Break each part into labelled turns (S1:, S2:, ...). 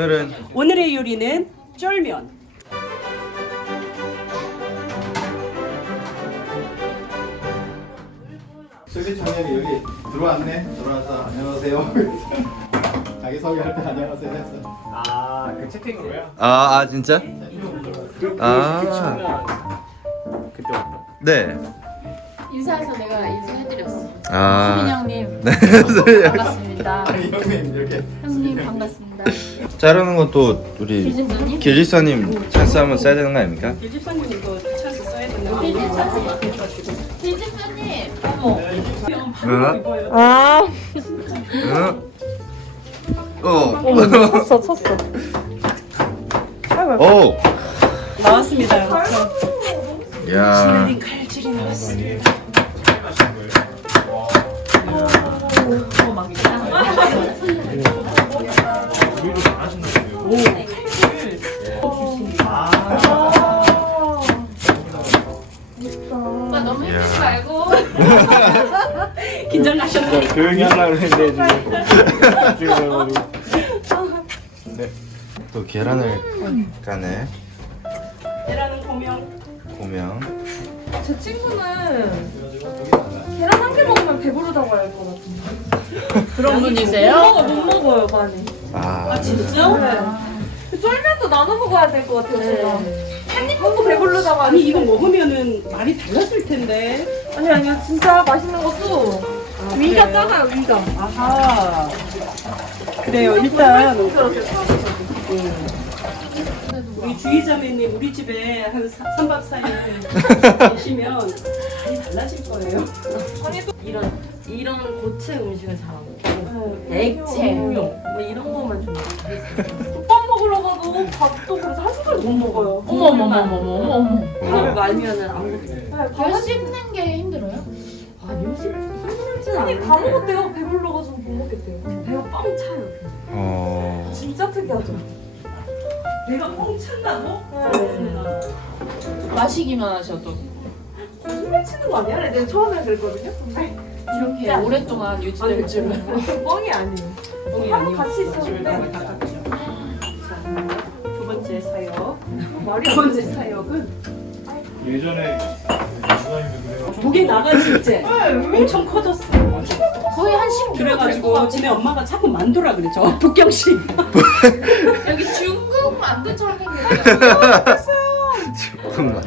S1: 오늘은
S2: 오늘의 요리는 쫄면.
S3: 저기 청년이 여기 들어왔네. 들어와서 안녕하세요. 자기 소개할 때 안녕하세요 했어.
S4: 아, 그 채팅으로요?
S1: 아, 아 진짜?
S4: 그,
S1: 아.
S4: 그 친구랑 그때 왔다.
S1: 네.
S5: 인사해서 내가 인사해드렸어. 수빈
S1: 아.
S5: 형님
S1: 네.
S5: 반갑습니다.
S3: 아니 형님 이렇게
S5: 형님 반갑습니다.
S1: 자르는 것도 우리
S5: 길진님
S1: 길지사님 찬스 한번 써야 되는 거 아닙니까?
S2: 일집사님 이거 찬스 써야 되나?
S5: 길진님 어머
S1: 응?
S6: 아,
S1: 응? 어.
S6: 쳤어, 쳤어.
S1: 오.
S2: 나왔습니다.
S1: 야.
S2: 진 칼질이 나왔습니다.
S5: 너무 힘들지
S1: 야.
S5: 말고
S2: 긴장하셨나요?
S4: 조용히 하려고 했는데 지금 지금
S1: 또 계란을 까네.
S2: 계란은 고명.
S1: 고명.
S6: 제 친구는 계란 한 개 먹으면 배부르다고 할 것 같은데.
S5: 그런 분이세요?
S6: 먹어, 못 먹어요, 많이.
S1: 아.
S2: 아 진짜?
S6: 네. 쫄면도 나눠 먹어야 될 것 같아요, 제가. 한입 먹고 배부르다고
S2: 아니 이거 먹으면은 말이 달라질 텐데.
S6: 아니, 아니요, 진짜 맛있는 것도 위가 작아요, 위가.
S2: 아하. 그래요. 일단 우리 주희자매님 우리 집에 한 3박 4일 계시면 많이 달라질 거예요.
S7: 이런 이런 고체 음식을 잘하고 액체 뭐 이런 거만 좀
S6: 국밥 먹 밥도 그래서 한 숟갈 못 먹어요.
S5: 어머 어머 어머 어머 어머 어머.
S7: 그걸 말면은 아무것도
S6: 네, 별밥
S5: 씹는 게 힘들어요?
S7: 아니요 힘들진
S6: 아니, 다 먹었대요. 배불러가지고 못 먹겠대요.
S7: 배가 빵 차요
S1: 어.
S6: 진짜 특이하죠.
S2: 내가 뻥 찬다고?
S6: 네.
S5: 마시기만 하셔도
S6: 숨을 치는 거 아니야? 내가 처음에 그랬거든요. 근데
S5: 이렇게 오랫동안 유지될 줄은.
S6: 뻥이 아니에요.
S2: 뻥이
S6: 하루
S2: 아니고.
S6: 같이 있었는데
S2: 두 번째 사역은
S4: 예전에
S2: 독에 나가지 이제 엄청 커졌어.
S5: 거의 한 10kg
S2: 그래가지고 지네 엄마가 자꾸 만두라 그랬죠. 북경식.
S5: 여기 중국 만두처럼 생겼어요.
S1: 조금만.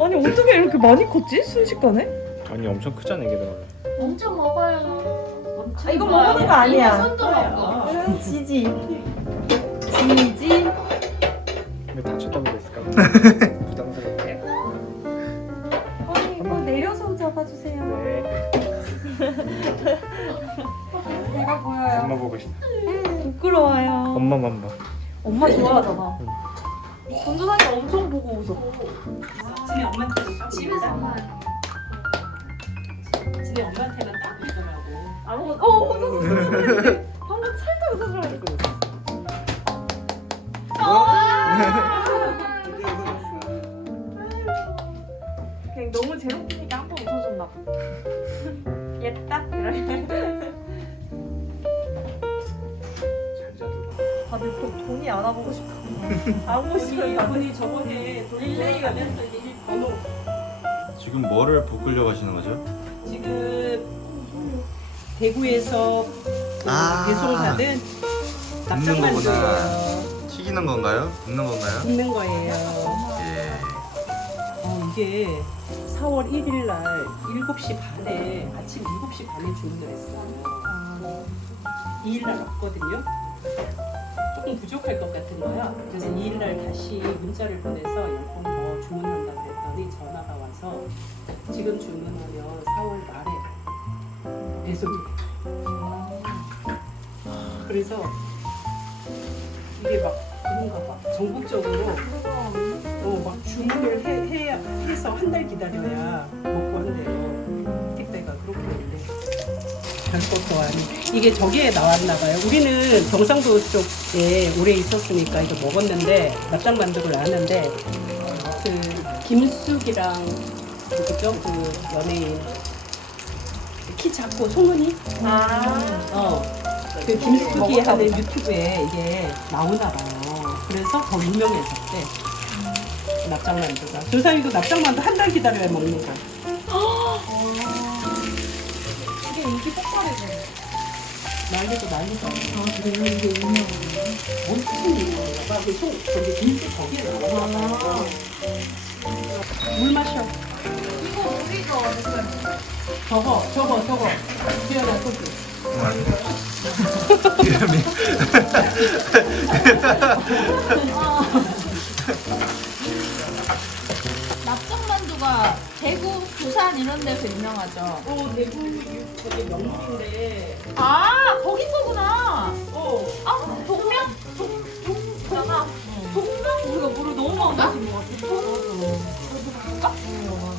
S6: 아니 어떻게 이렇게 많이 컸지? 순식간에?
S4: 아니 엄청 크잖아 이게 들어.
S5: 엄청 먹어요.
S6: 아, 이거 먹는 거 아니야.
S5: 손도 먹고.
S6: 이건 지지. 지지.
S4: 왜 다쳤다고 그랬을까? 부담스럽게.
S6: 아니 이거 내려서 잡아주세요.
S4: 네.
S6: 배가 보여요.
S4: 엄마 보고 싶다.
S6: 부끄러워요.
S4: 엄마만 봐.
S6: 엄마 좋아하잖아. 전두환이 엄청 보고 웃어.
S2: 지네 엄마한테는
S5: 집에서 엄마.
S2: 지네 엄마한테는 딱 이거라고.
S6: 아무것도. 어 웃었어. 웃었어. 방금 살짝 웃어줘야 그 냥 너무 제로키니까 한 번 웃어줬나 봐. 옛다 이러면
S4: 잘 자도.
S6: 다들 돈- 돈이 알아보고 싶어. 싶어요. 다들.
S2: 이분이 저번에 릴레이 가면서 이제 일 번호
S1: 지금 뭐를 볶으려고 하시는 거죠?
S2: 지금 대구에서
S1: 아.
S2: 배송받은
S1: 굽는
S2: 납작만두
S1: 거구나. 튀기는 건가요? 굽는 건가요?
S2: 굽는 거예요.
S1: 예.
S2: 어, 이게 4월 1일 날 7시 반에 아침 7시 반에 주문을 했어요. 2일 날 왔거든요. 조금 부족할 것 같은 거야. 그래서 2일 날 다시 문자를 보내서 열번 더 주문한다 그랬더니 전화가 와서 지금 주문하면 4월 말에 배송이 돼. 그래서 이게 막 뭔가 막 전국적으로 어, 막 주문을 해, 해야, 해서 한 달 기다려야 먹고 한대요. 택배가 그렇게 오는데 별것도 아니 이게 저기에 나왔나 봐요. 우리는 경상도 쪽에 오래 있었으니까 이거 먹었는데 납작 만두를 아는데 그 김숙이랑 누구죠? 그 연예인 키 작고 송은이
S6: 아.
S2: 어 그 김숙이 하는 유튜브에 이게 나오나 봐요. 그래서 더 유명해졌대. 납작만두가. 조상이도 납작만두 한 달 기다려야 먹는 거.
S6: 이게 인기 폭발이죠.
S2: 난리도 난리도. 아, 그래요? 이게 유명해. 엄청 봐. 그 송, 저기 김숙 거기에 나오나 봐. 물 마셔.
S6: 이거 우리가 됐어요.
S2: 저거, 저거, 저거. 지연아, 소주.
S1: 이름이
S5: 납작만두가 대구, 부산 이런 데서 유명하죠.
S2: 어, 대구 저기 명물인데.
S5: 아, 거기 거구나.
S2: 어.
S5: 아, 동명? 동, 동잖아. 동명? 우리가 물을 너무 많이 마신 것 같아. 동. 그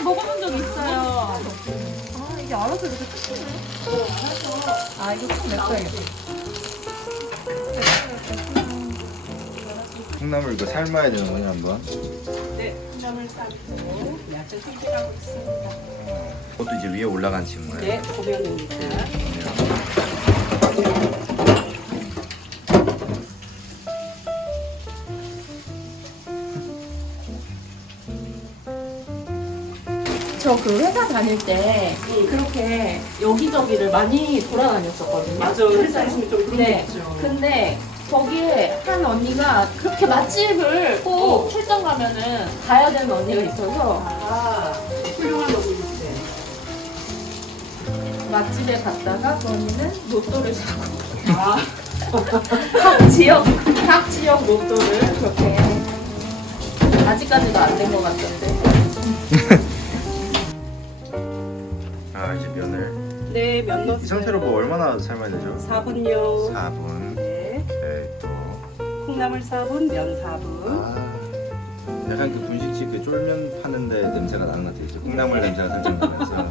S5: 예전에 먹어본 적 있어요.
S6: 아 이게 알아서 이렇게 뜯기네. 아 이거 좀 맵다야겠다.
S1: 콩나물 이거 삶아야 되는 거냐 한번?
S2: 네, 콩나물 삶고 야채 손질하고 있습니다.
S1: 그것도 이제 위에 올라간 친구예요.
S2: 네, 고명입니다.
S7: 다닐 때 그렇게 여기저기를 많이 돌아다녔었거든요.
S2: 맞아, 회사 있으면 좀 그런 게
S7: 네.
S2: 있죠.
S7: 근데 거기에 한 언니가 그렇게 맛집을 꼭 출장 가면은 가야 되는 언니가 있어서
S2: 아, 훌륭한 어머니세.
S7: 맛집에 갔다가 그 언니는 로또를 사고
S2: 아,
S7: 각 지역 각 지역 로또를 그렇게 아직까지도 안 된 것 같던데.
S1: 아 이제 면을
S2: 네, 면 넣었어요.
S1: 이 상태로 뭐 얼마나 삶아야 되죠?
S2: 4분요.
S1: 4분.
S2: 네,
S1: 네, 또
S2: 콩나물 4분, 면 4분.
S1: 아, 약간 그 분식집 그 쫄면 파는데 냄새가 나는 것 같아요. 콩나물 냄새가 살짝 나면서.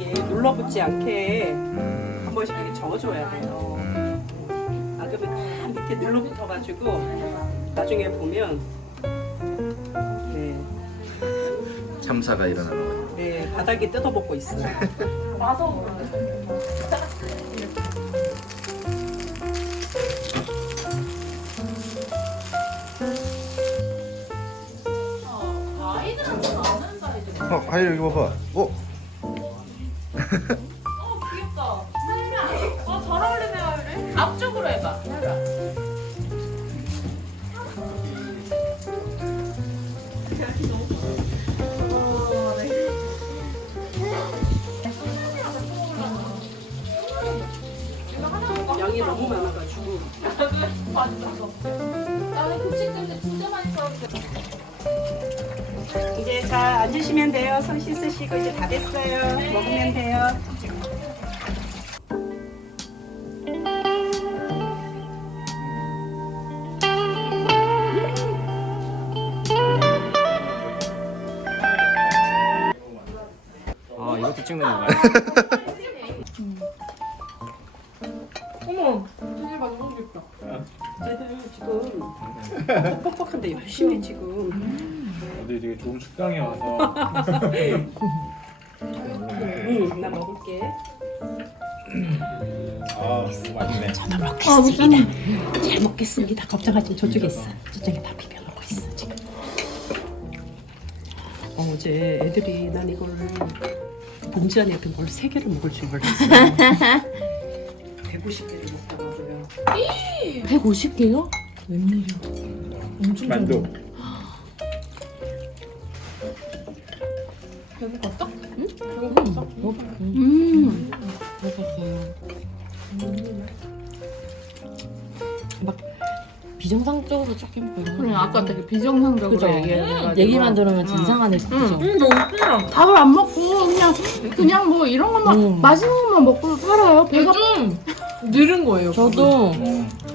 S2: 이게 눌러붙지 않게 한
S1: 음,
S2: 번씩 이렇게 저어줘야 돼요.
S1: 음,
S2: 안 그러면 다 밑에 눌러붙어가지고 나중에 보면 네,
S1: 참사가 일어나는 거죠.
S2: 네 바닥이 뜯어먹고 있어요.
S7: 와서 모르겠어요.
S5: 어, 아이들한테 아는 사이즈.
S1: 어, 하이 여기 봐봐. 어,
S5: 어, 귀엽다. 어, 잘 어울리네, 하율이. 앞쪽으로 해봐. 하율
S2: 양이 너무 많아가지고
S5: 나는 급식 때문에 진짜 많이 사왔어.
S2: 이제 자 앉으시면 돼요. 손 씻으시고 이제 다 됐어요. 먹으면 돼요.
S4: 아 이것도 찍는 건가요?
S2: 지금 뻑뻑한데 열심히 지금.
S4: 어디 되게 좋은 식당에 와서
S2: 응, 나 먹을게.
S4: 아 너무 맛있네.
S2: 저도 먹겠습니다. 잘 먹겠습니다. 걱정하지 마. 저쪽에 있어. 저쪽에 다 비벼 놓고 있어 지금. 어제 애들이 난 이걸 봉지 안에 든걸세 개를 먹을 줄 몰랐어. 150개를 먹더라고요.
S7: 150개요?
S4: 만두.
S6: 배고팠어?
S7: 음. 먹었어요. 막 비정상적으로 조금 보이는
S6: 그래 아까 되게 비정상적으로
S7: 그죠?
S6: 얘기해가지고
S7: 얘기만 들으면 좀 이상하네 그죠?
S6: 응, 너무 웃겨. 밥을 안 먹고 그냥 그냥 뭐 이런 것만
S7: 음.
S6: 맛있는 것만 먹고 살아요. 배가
S7: 요즘
S6: 늘은 거예요.
S7: 저도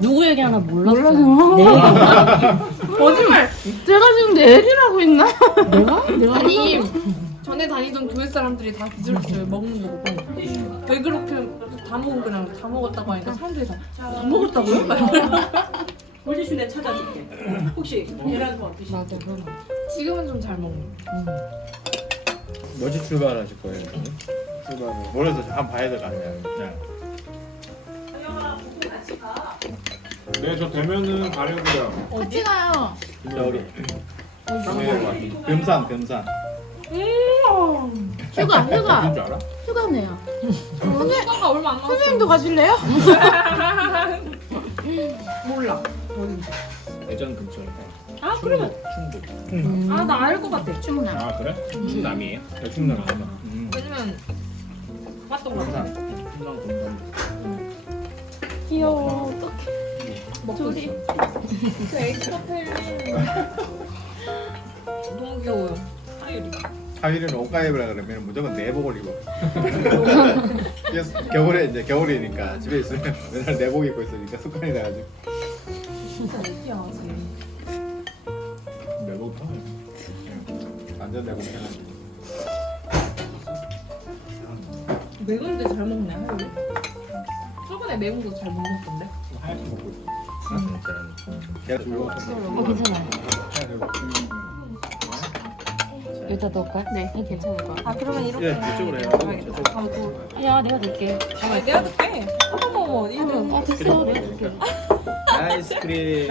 S7: 누구 얘기 하나 몰랐어요
S6: 몰라서.
S7: 내가
S6: 거짓말. 제가 지금 내 얘기를 있나?
S7: 내가? 내가
S6: 아니 전에 다니던 교회 사람들이 다 기절했어요 먹는 거 보고 왜 그렇게 다 먹고 그냥 다 먹었다고 하니까 사람들이 다다 먹었다고요?
S2: 내 찾아줄게. 혹시 계란 더 드시?
S5: 맞아 그럼. 지금은 좀 잘 먹는.
S4: 뭐지 출발하실 거예요?
S3: 출발을 멀어서 한번 봐야 될 거 아니야.
S4: 네, 저 되면은 가려고요.
S5: 같이 가요.
S3: 네, 금산 금산.
S5: 휴가 휴가
S4: 뭔줄 알아?
S5: 휴가네요.
S6: 휴가가 얼마 안 남았어.
S5: 선생님도 가실래요?
S2: 몰라.
S4: 대전 근처에.
S6: 아 그러면
S4: 충북.
S6: 아 나 알 것 같아.
S5: 충남.
S4: 아 그래? 충남이에요? 네, 충남이다. 음.
S6: 왜냐면 봤던 거 같아.
S4: 충남 동남.
S5: 귀여워.
S6: 먹고 있어. 그 엑스터 펠린 너무 귀여워요. 하율이가.
S3: 하위는 옷가입이라 그러면 무조건 내복을 입어. 그래서 겨울에 이제 겨울이니까 집에 있으면 맨날 내복 입고 있으니까 습관이 돼가지고.
S6: 진짜 느끼하지.
S4: 내복 편해.
S3: 완전 내복 해가지고.
S6: 매운데 잘 먹네 하율이. 저번에 매운 거잘 먹었던데.
S4: 하얗게 먹고 있어.
S3: 걔가 주로
S5: 어 괜찮아요. 여기다 넣을까요? 네. 괜찮을 것 같아.
S6: 아 그러면 이렇게.
S3: 예, 이쪽으로 해요. 저쪽.
S5: 야 내가 넣을게.
S6: 아 내가 줄게. 어머 어머 이거.
S5: 아 됐어. 내가 넣을게.
S3: 아이스크림.